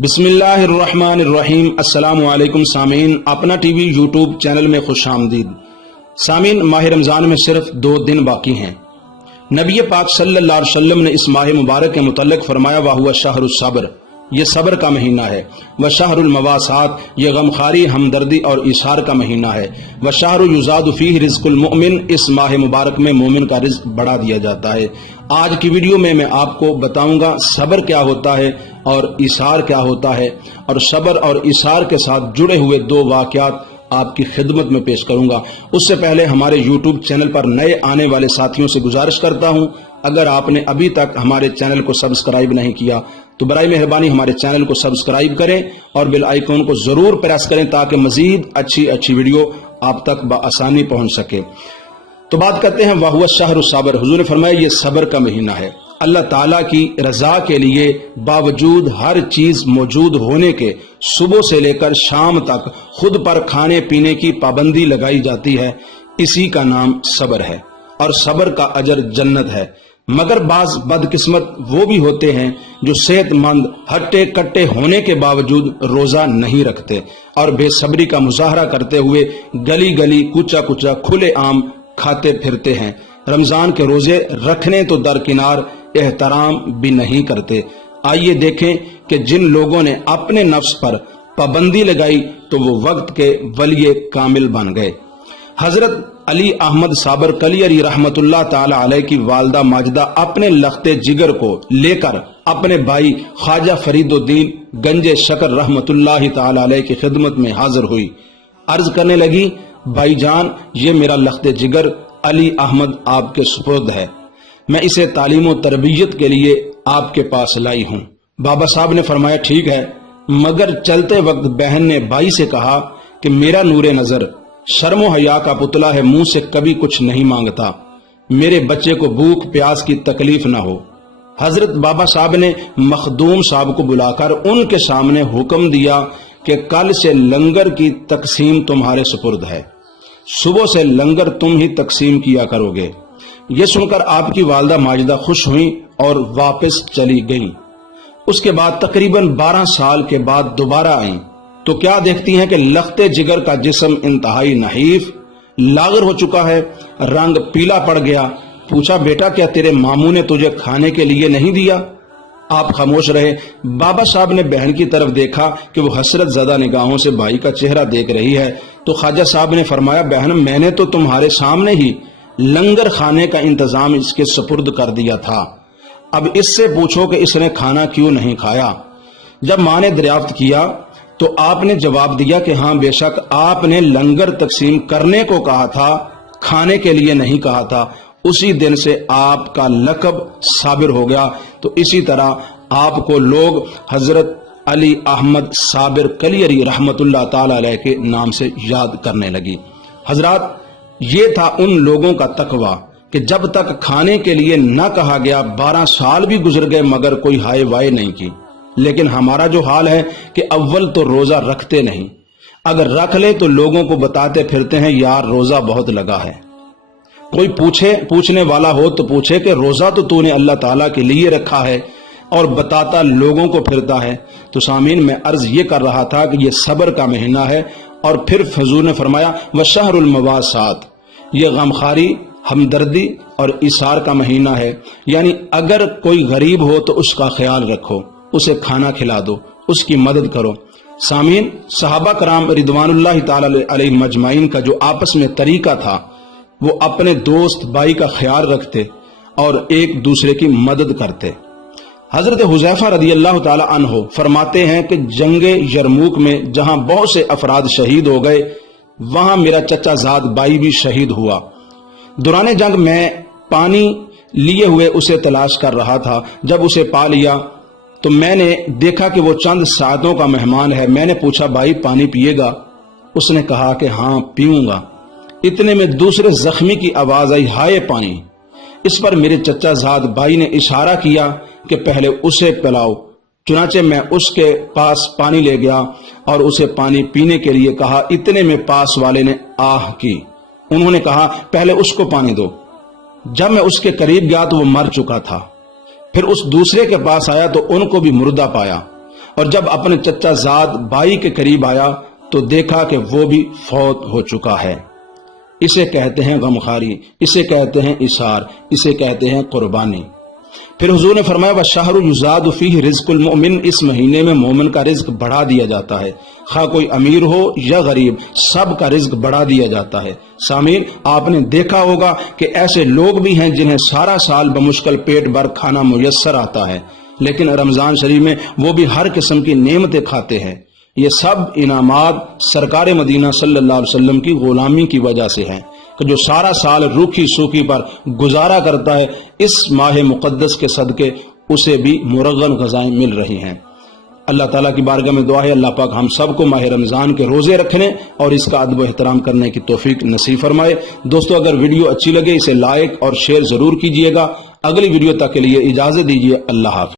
بسم اللہ الرحمن الرحیم۔ السلام علیکم سامعین، اپنا ٹی وی یوٹیوب چینل میں خوش آمدید۔ سامعین، ماہ رمضان میں صرف 2 دن باقی ہیں۔ نبی پاک صلی اللہ علیہ وسلم نے اس ماہ مبارک کے متعلق فرمایا وَهُوَ شَهْرُ الصَّبْرِ، یہ صبر کا مہینہ ہے۔ وَشَهْرُ الْمَوَاسَاتِ، یہ غمخواری، ہمدردی اور ایثار کا مہینہ ہے۔ وَشَهْرُ يُزَادُ فِيهِ رِزْقُ الْمُؤْمِنِ، اس ماہ مبارک میں مومن کا رزق بڑھا دیا جاتا ہے۔ آج کی ویڈیو میں آپ کو بتاؤں گا صبر کیا ہوتا ہے اور ایثار کیا ہوتا ہے، اور صبر اور ایثار کے ساتھ جڑے ہوئے 2 واقعات آپ کی خدمت میں پیش کروں گا۔ اس سے پہلے ہمارے یوٹیوب چینل پر نئے آنے والے ساتھیوں سے گزارش کرتا ہوں، اگر آپ نے ابھی تک ہمارے چینل کو سبسکرائب نہیں کیا تو برائے مہربانی ہمارے چینل کو سبسکرائب کریں اور بیل آئیکن کو ضرور پریس کریں تاکہ مزید اچھی ویڈیو آپ تک بآسانی پہنچ سکے۔ تو بات کرتے ہیں وَهُوَ الشَّهْرُ الصَّبْرِ، حضور نے فرمایا یہ صبر کا مہینہ ہے۔ اللہ تعالیٰ کی رضا کے لیے باوجود ہر چیز موجود ہونے کے صبح سے لے کر شام تک خود پر کھانے پینے کی پابندی لگائی جاتی ہے، اسی کا نام صبر ہے، اور صبر کا اجر جنت ہے۔ مگر بعض بدقسمت وہ بھی ہوتے ہیں جو صحت مند ہٹے کٹے ہونے کے باوجود روزہ نہیں رکھتے اور بے صبری کا مظاہرہ کرتے ہوئے گلی گلی کوچا کوچا کھلے عام کھاتے پھرتے ہیں۔ رمضان کے روزے رکھنے تو درکنار، احترام بھی نہیں کرتے۔ آئیے دیکھیں کہ جن لوگوں نے اپنے نفس پر پابندی لگائی تو وہ وقت کے ولی کامل بن گئے۔ حضرت علی احمد صابر کلیری رحمت اللہ تعالی علیہ کی والدہ ماجدہ اپنے لخت جگر کو لے کر اپنے بھائی خواجہ فرید الدین گنج شکر رحمت اللہ تعالی علیہ کی خدمت میں حاضر ہوئی۔ عرض کرنے لگی، بھائی جان، یہ میرا لخت جگر علی احمد آپ کے سپرد ہے، میں اسے تعلیم و تربیت کے لیے آپ کے پاس لائی ہوں۔ بابا صاحب نے فرمایا ٹھیک ہے، مگر چلتے وقت بہن نے بھائی سے کہا کہ میرا نور نظر شرم و حیا کا پتلا ہے، منہ سے کبھی کچھ نہیں مانگتا، میرے بچے کو بھوک پیاس کی تکلیف نہ ہو۔ حضرت بابا صاحب نے مخدوم صاحب کو بلا کر ان کے سامنے حکم دیا کہ کل سے لنگر کی تقسیم تمہارے سپرد ہے، صبح سے لنگر تم ہی تقسیم کیا کرو گے۔ یہ سن کر آپ کی والدہ ماجدہ خوش ہوئیں اور واپس چلی گئیں۔ اس کے بعد تقریباً 12 سال کے بعد دوبارہ آئیں تو کیا دیکھتی ہیں کہ لخت جگر کا جسم انتہائی نحیف لاغر ہو چکا ہے، رنگ پیلا پڑ گیا۔ پوچھا، بیٹا کیا تیرے ماموں نے تجھے کھانے کے لیے نہیں دیا؟ آپ خاموش رہے۔ بابا صاحب نے بہن کی طرف دیکھا کہ وہ حسرت زدہ نگاہوں سے بھائی کا چہرہ دیکھ رہی ہے تو خواجہ صاحب نے فرمایا، بہن، میں نے تو تمہارے سامنے ہی لنگر کھانے کا انتظام اس کے سپرد کر دیا تھا، اب اس سے پوچھو کہ اس نے کھانا کیوں نہیں کھایا۔ جب ماں نے دریافت کیا تو آپ نے جواب دیا کہ ہاں بے شک آپ نے لنگر تقسیم کرنے کو کہا تھا، کھانے کے لیے نہیں کہا تھا۔ اسی دن سے آپ کا لقب صابر ہو گیا۔ تو اسی طرح آپ کو لوگ حضرت علی احمد صابر کلیری رحمت اللہ تعالی علیہ کے نام سے یاد کرنے لگی۔ حضرات، یہ تھا ان لوگوں کا تقوی کہ جب تک کھانے کے لیے نہ کہا گیا 12 سال بھی گزر گئے مگر کوئی ہائے وائے نہیں کی۔ لیکن ہمارا جو حال ہے کہ اول تو روزہ رکھتے نہیں، اگر رکھ لے تو لوگوں کو بتاتے پھرتے ہیں یار روزہ بہت لگا ہے۔ کوئی پوچھنے والا ہو تو پوچھے کہ روزہ تو نے اللہ تعالیٰ کے لیے رکھا ہے، اور بتاتا لوگوں کو پھرتا ہے۔ تو سامعین، میں عرض یہ کر رہا تھا کہ یہ صبر کا مہینہ ہے، اور پھر حضور نے فرمایا وَشَهْرُ الْمَوَاسَاتِ، یہ غمخواری، ہمدردی اور ایثار کا مہینہ ہے، یعنی اگر کوئی غریب ہو تو اس کا خیال رکھو، اسے کھانا کھلا دو، اس کی مدد کرو۔ سامعین، صحابہ کرام رضوان اللہ تعالی علیہ مجمعین کا جو آپس میں طریقہ تھا، وہ اپنے دوست بھائی کا خیال رکھتے اور ایک دوسرے کی مدد کرتے۔ حضرت حذیفہ رضی اللہ تعالی عنہ فرماتے ہیں کہ جنگ یرموک میں جہاں بہت سے افراد شہید ہو گئے، وہاں میرا چچا زاد بھائی بھی شہید ہوا۔ دوران جنگ میں پانی لیے ہوئے اسے تلاش کر رہا تھا، جب اسے پا لیا تو میں نے دیکھا کہ وہ چند ساعتوں کا مہمان ہے۔ میں نے پوچھا، بھائی پانی پیے گا؟ اس نے کہا کہ ہاں پیوں گا۔ اتنے میں دوسرے زخمی کی آواز آئی، ہائے پانی! اس پر میرے چچا زاد بھائی نے اشارہ کیا کہ پہلے اسے پلاؤ۔ چنانچہ میں اس کے پاس پانی لے گیا اور اسے پانی پینے کے لیے کہا۔ اتنے میں پاس والے نے آہ کی، انہوں نے کہا پہلے اس کو پانی دو۔ جب میں اس کے قریب گیا تو وہ مر چکا تھا۔ پھر اس دوسرے کے پاس آیا تو ان کو بھی مردہ پایا، اور جب اپنے چچا زاد بھائی کے قریب آیا تو دیکھا کہ وہ بھی فوت ہو چکا ہے۔ اسے کہتے ہیں غمخواری، اسے کہتے ہیں اثار، اسے کہتے ہیں قربانی۔ پھر حضور نے فرمایا وَالشَّهْرُ يُزَادُ فِيهِ رِزْقُ الْمُؤْمِنِ، اس مہینے میں مومن کا رزق بڑھا دیا جاتا ہے، خواہ کوئی امیر ہو یا غریب، سب کا رزق بڑھا دیا جاتا ہے۔ سامعین، آپ نے دیکھا ہوگا کہ ایسے لوگ بھی ہیں جنہیں سارا سال بمشکل پیٹ بھر کھانا میسر آتا ہے، لیکن رمضان شریف میں وہ بھی ہر قسم کی نعمتیں کھاتے ہیں۔ یہ سب انعامات سرکار مدینہ صلی اللہ علیہ وسلم کی غلامی کی وجہ سے ہیں کہ جو سارا سال روکھی سوکھی پر گزارا کرتا ہے، اس ماہ مقدس کے صدقے اسے بھی مرغن غذائیں مل رہی ہیں۔ اللہ تعالیٰ کی بارگاہ میں دعا ہے اللہ پاک ہم سب کو ماہ رمضان کے روزے رکھنے اور اس کا ادب و احترام کرنے کی توفیق نصیب فرمائے۔ دوستو، اگر ویڈیو اچھی لگے اسے لائک اور شیئر ضرور کیجئے گا۔ اگلی ویڈیو تک کے لیے اجازت دیجیے، اللہ حافظ۔